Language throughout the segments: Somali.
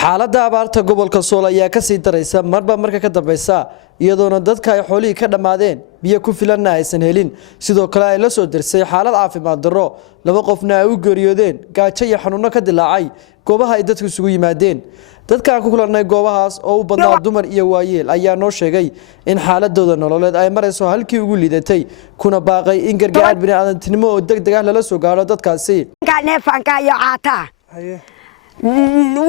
xaaladda abaarta gobolka Sool ayaa ka sii daraysa marba marka ka dambaysa iyadoona dadka ay xoolihii ka dhamaadeen biyo ku filan aysan helin sidoo kale ay la soo dirsay xaalad caafimaad darro laba qofna ay u geeriyoodeen gaajo iyo xanuuno ka dilaacay goobaha ay dadku isugu yimaadeen dadka ku kulanay goobahaas oo u badnaa dumar iyo waayeel ayaa noo sheegay in xaaladooda nololeed ay marayso halkii ugu liidatay kuna baaqay in gargaar bini'aadantinimo oo degdeg ah lala soo gaaro dadkaasi neefanka iyo caata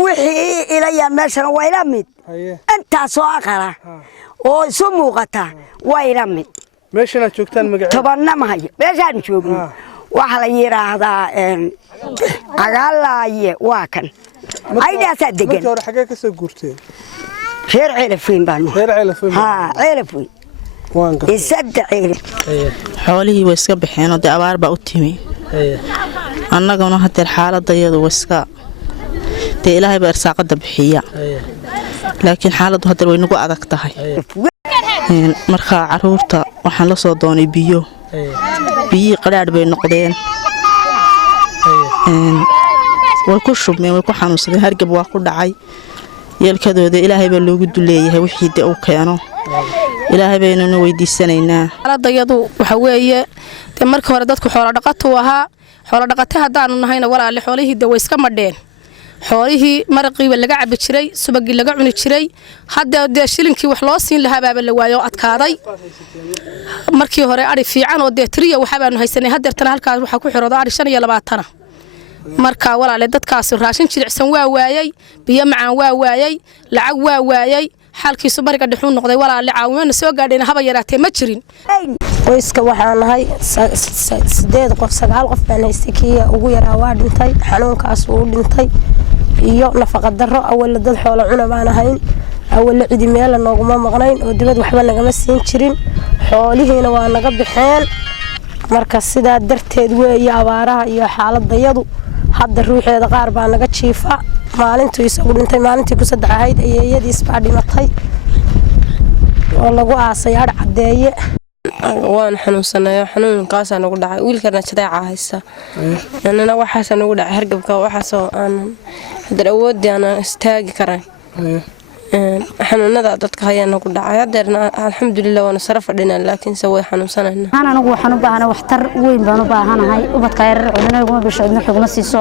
wixii ilaa meeshan way la mid inta soo aqara oo isu muuqata way la mid meeshana joogtaan magaca tobanna ma hayo meeshaan joogno waxa la yiraahdaa agaalaaye waa kan aydaasa degan markii hore xagee ka soo guurteen reer ceelafin baanu reer ceelafin ha ceelafin waan ka isad ceelaf xoolihii way iska baxeen oo abaar baa u timi annaguna hadda xaaladayadu way iska ilaahay baa irsaaqada bixiya laakiin xaaladdu hadda way nagu adag tahay marka caruurta waxaan la soo doonay biyo qaraadh bay noqdeen way ku shubmeen way ku xanuunsadeen hargab waa ku dhacay yeelkadooda ilaahay baa loogu duleeyahay wixii de uu keeno ilaahay baynu weydiisanaynaa xaaladayadu waxa weeye markii hore dadku xoolo dhaqato ahaa xoolo dhaqato hadaanu nahayna walaal xoolihii way iska madheen xoolihii marqiiba laga cabi jiray subagii laga cuni jiray hadda shilinkii wax loo siin lahaa baaba la waayo adkaaday markii hore ari fiican oo tiriya waxa baanu haysanay hadeertana halkaas waxa ku xiroodo ari 25 marka walaal dadkaas raashin jilicsan waa waayay biyo macaan waa waayay lacag waa waayay xalkiisu mariga dhixuu noqday walaal caawimana soo gaadhayna haba yaraatee ma jirin qoyska waxaan nahay 8 qof 9 qof baan haystikiya ugu yaraa waa dhintay xanuunkaas uu dhintay iyo nafaqa darro awal dad xoolo cuna baan ahayn awal cidi meel nooguma maqnayn oo dibad waxba nagama siin jirin xoolihiina waa naga bixeen marka sidaa darteed weeye abaaraha iyo xaaladayadu hadda ruuxeeda qaar baa naga jiifa maalintii isagu dhintay maalintii ku saddex ahayd ayeeyadiis baa dhimatay oo lagu aasay ar cadeeye waan xanuunsanayo xanuunkaas nagu dhacay wiilkana jadeeca haysta anana waxaas nagu dhacay hargabka waxaas oo aan hadda awoodii aan istaagi karay xanuunada dadka hayaan nagu dhacay hadeerna alxamdulillaah waan sara fadhinaa laakiin way xanuunsanayna anagu waxaan u baahanahay waxtar weyn baan u baahanahay ubadka yar cunanaygu bishoodna xugma siiso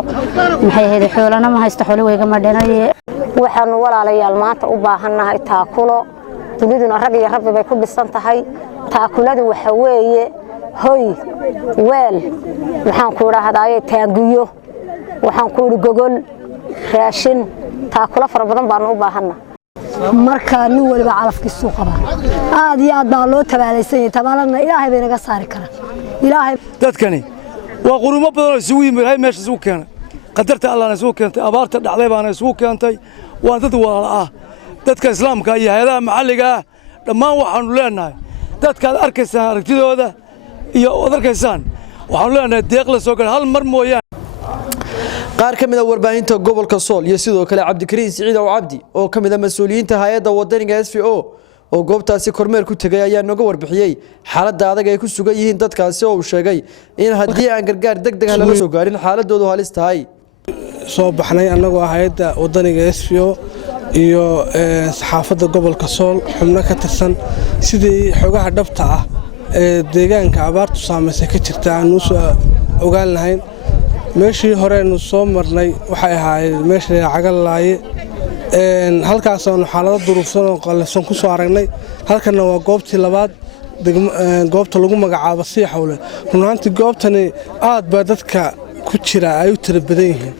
maxay ahayd xoolana ma haysto xoolo weyga ma dhanay waxaan walaalayaal maanta u baahanahay taakulo duniduna rag iyo rabbi bay ku dhisan tahay taakuladu waxa weeye hoy weel waxaan ku raahdaa taangiyo waxaan ku gogol raashin taakula fara badan baan u baahanahay marka nin waliba calafkiisu qaba aad iyo aad baa loo tabaalaysan tabaalana ilaahay bay naga saari kara ilaahay dadkani waa qurumo badan oo isugu yimid hay meesha isugu keenay qadarta Allahna isugu keentay abaarta dhacday baana isugu keentay waa dad walaal ah dadka islaamka iyo hay'adaha maxalliga dhammaan waxaanu leenahay dadka aad arkaysaan aragtidooda iyo adarkaysaan waxaanu leenahay deeq la soo gal hal mar mooyaan qaar kamid ah warbaahinta gobolka Sool iyo sidoo kale Cabdikariin Siciid oo Cabdi oo kamid ah mas'uuliyiinta hay'adda wadaniga SVO oo goobtaasi kormeer ku tagay ayaa nooga warbixiyay xaaladda adag ay ku sugan yihiin dadkaasi oo uu sheegay in haddii aan gargaar degdeg ah lala soo gaarin xaaladoodu halis tahay soo baxnay anagoo hay'adda wadaniga SVO iyo saxaafadda gobolka Sool xubno ka tirsan sidii xogaha dhabta ah ee deegaanka abaartu saameysay ka jirta aanu soo ogaan lahayn meeshii horeenu soo marnay waxay ahaayeen meeshii cagalaaye halkaas oo xaalado duruufsan oo qalafsan ku soo aragnay halkana waa goobtii labaad goobta lagu magacaabo Siixawle runtii goobtani aad baa dadka ku jira ay u tira badan yihiin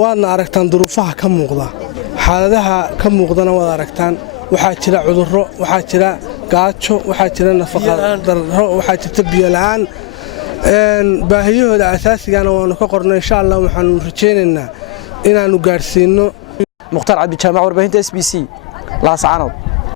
waadna aragtaan duruufaha ka muuqda xaaladaha ka muuqdana waad aragtaan waxaa jira cudurro waxaa jira gaajo waxaa jira nafaqa darro waxaa jirta biyo la'aan baahiyahooda asaasigaana waanu ka qornay insha Allah waxaanu rajaynaynaa inaanu gaarsiino Mukhtaar Cabdi Jaamac warbaahinta SBC Laascaanood